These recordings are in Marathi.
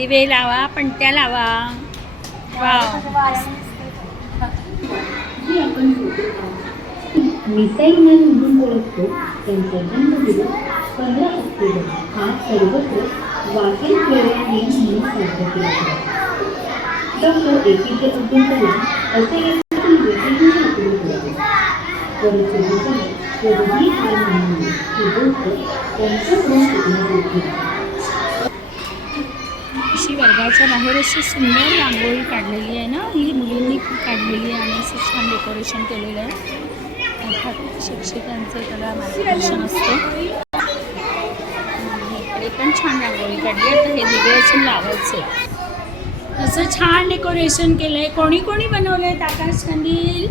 दिवे लावा पणत्या लावा. मिसाईल मॅन म्हणून ओळखतो त्यांचा जन्मदिवस पंधरा ऑक्टोबर. हा सर्वत्र वाकेल खेळण्या दिन म्हणून साजरा केला जातो. डॉक्टर ए पी जे अब्दुल कलाम असे यशातील व्यक्तींचे आकडे होते परिस्थितीसह कधीही हार म्हणून ही गोष्ट त्यांच्याकडून शिकण्यात येते अशी वर्गाच्या बाहेर अशी सुंदर रांगोळी काढलेली आहे ना? ही मुलींनी काढलेली आहे आणि असं छान डेकोरेशन केलेलं आहे. अर्थात शिक्षकांचं त्याला मार्गदर्शन असतं. इकडे पण छान रांगोळी काढली. आता हे दिवे असून लावायचे असं छान डेकोरेशन केलंय. कोणी कोणी बनवलंय आकाश कंदील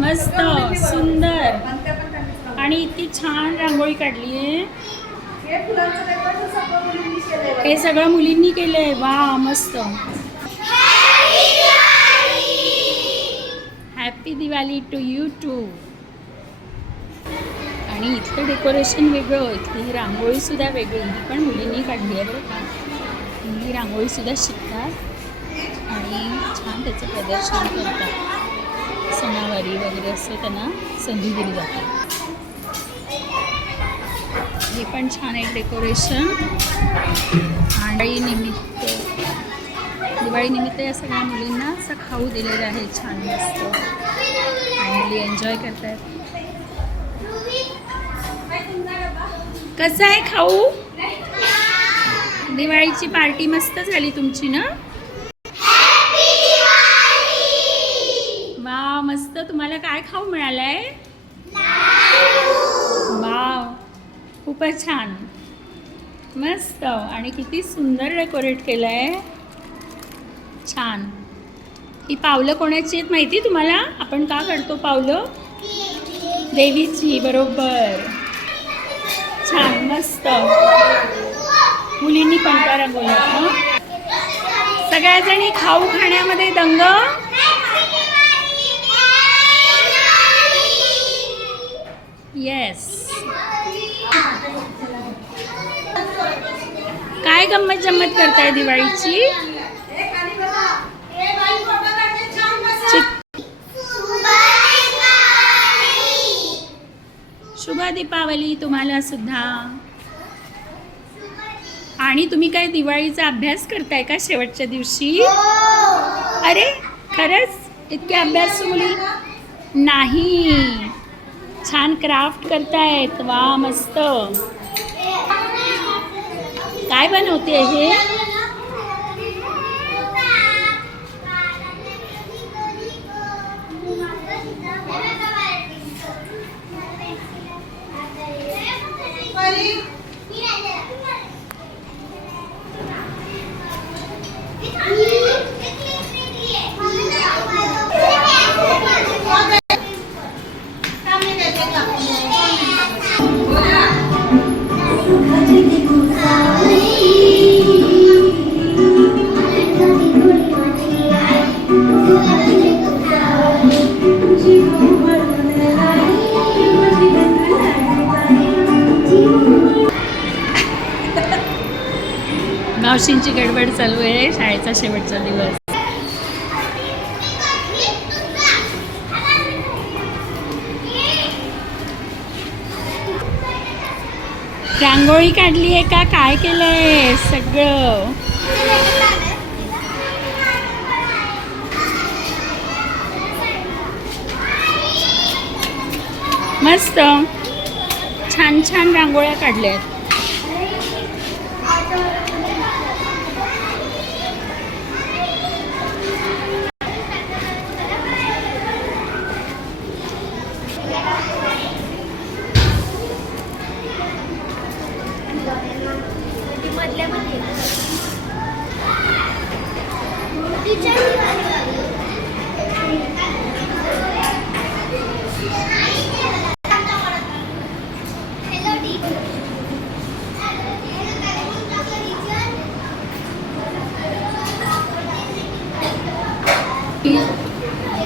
मस्त सुंदर. आणि इतकी छान रांगोळी काढली आहे. हे सगळं मुलींनी केलं आहे सगळं मुलींनी केलंय. वा मस्त. Happy Diwali to you too आणि इथलं डेकोरेशन वेगळं इथली ही रांगोळी सुद्धा वेगळी. ही पण मुलींनी काढली आहे बरं का? ही रांगोळी सुद्धा शिकतात आणि छान त्याचं प्रदर्शन करतात. सणावारी वगैरे असं त्यांना संधी दिली जाते. हे पण छान आहे डेकोरेशन. आणि निमित्त. दिवाळी निमित्त या सगळ्या मुलींना असं खाऊ दिलेलं आहे छान मस्त. आणि मुली एन्जॉय करतायत. कसं आहे खाऊ? दिवाळीची पार्टी मस्त झाली तुमची ना? वा मस्त. तुम्हाला काय खाऊ मिळालंय? वाव. खूपच छान. मस्त. आणि किती सुंदर डेकोरेट केलं आहे छान. ही पावलं कोणाची आहेत माहिती तुम्हाला? आपण का काढतो पावलं? देवीची बरोबर. छान मस्त. मुलींनी पंटा रंगवल्या सगळ्याजणी खाऊ खाण्यामध्ये दंग? गंमत जम्मत करताय दिवाळीची. शुभ दीपावली तुम्हाला सुद्धा. आणि तुम्ही काय दिवाळीचा अभ्यास करताय का शेवटच्या दिवशी? अरे खरंच? इतके अभ्यास मुली? नाही. छान क्राफ्ट करतायत. वा मस्त. काय बनवते हे? मावशींची गडबड चालू आहे. शाळेचा शेवटचा दिवस. रांगोळी काढली आहे का? काय केलंय? सगळं. मस्त. छान छान रांगोळ्या काढल्या आहेत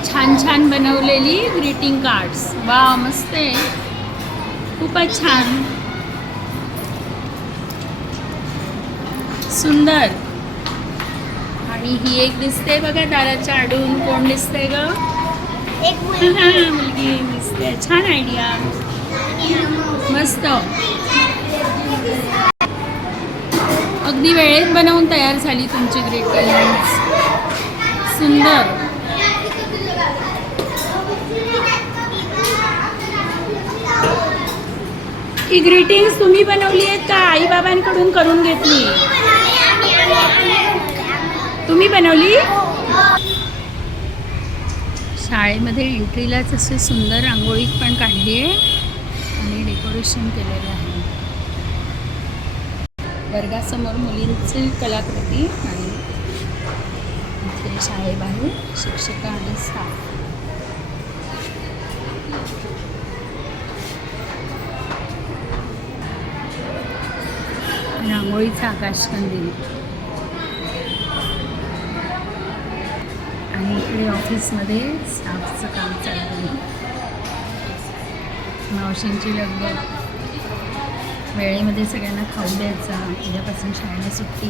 छान छान बनवलेली ग्रीटिंग कार्ड्स वा मस्त आहे. खूपच छान. सुंदर. आणि ही एक दिसते बघा दाराच्या आडून. कोण दिसते ग? एक मुलगी. दिसते. छान आयडिया मस्त. अगदी वेळेत बनवून तयार झाली तुमची ग्रेटिंग्स सुंदर. ही ग्रीटिंग्स तुम्ही बनवली आहेत का? आई बाबांकडून करून घेतली? तुम्ही बनवली? शाळेमध्ये एंट्रीलाच असे सुंदर रांगोळी पण काढली आहे आणि डेकोरेशन केलेलं आहे. वर्गासमोर मुलींची कलाकृती आणि इथे शाळेबाहेर शिक्षक आणि स्टाफ रांगोळीचा आकाशकंदील. आणि इकडे ऑफिसमध्ये स्टाफचं काम चालू आहे मावशींची लगबग वेळेमध्ये सगळ्यांना खाऊ द्यायचा. उद्यापासून शाळेला सुट्टी.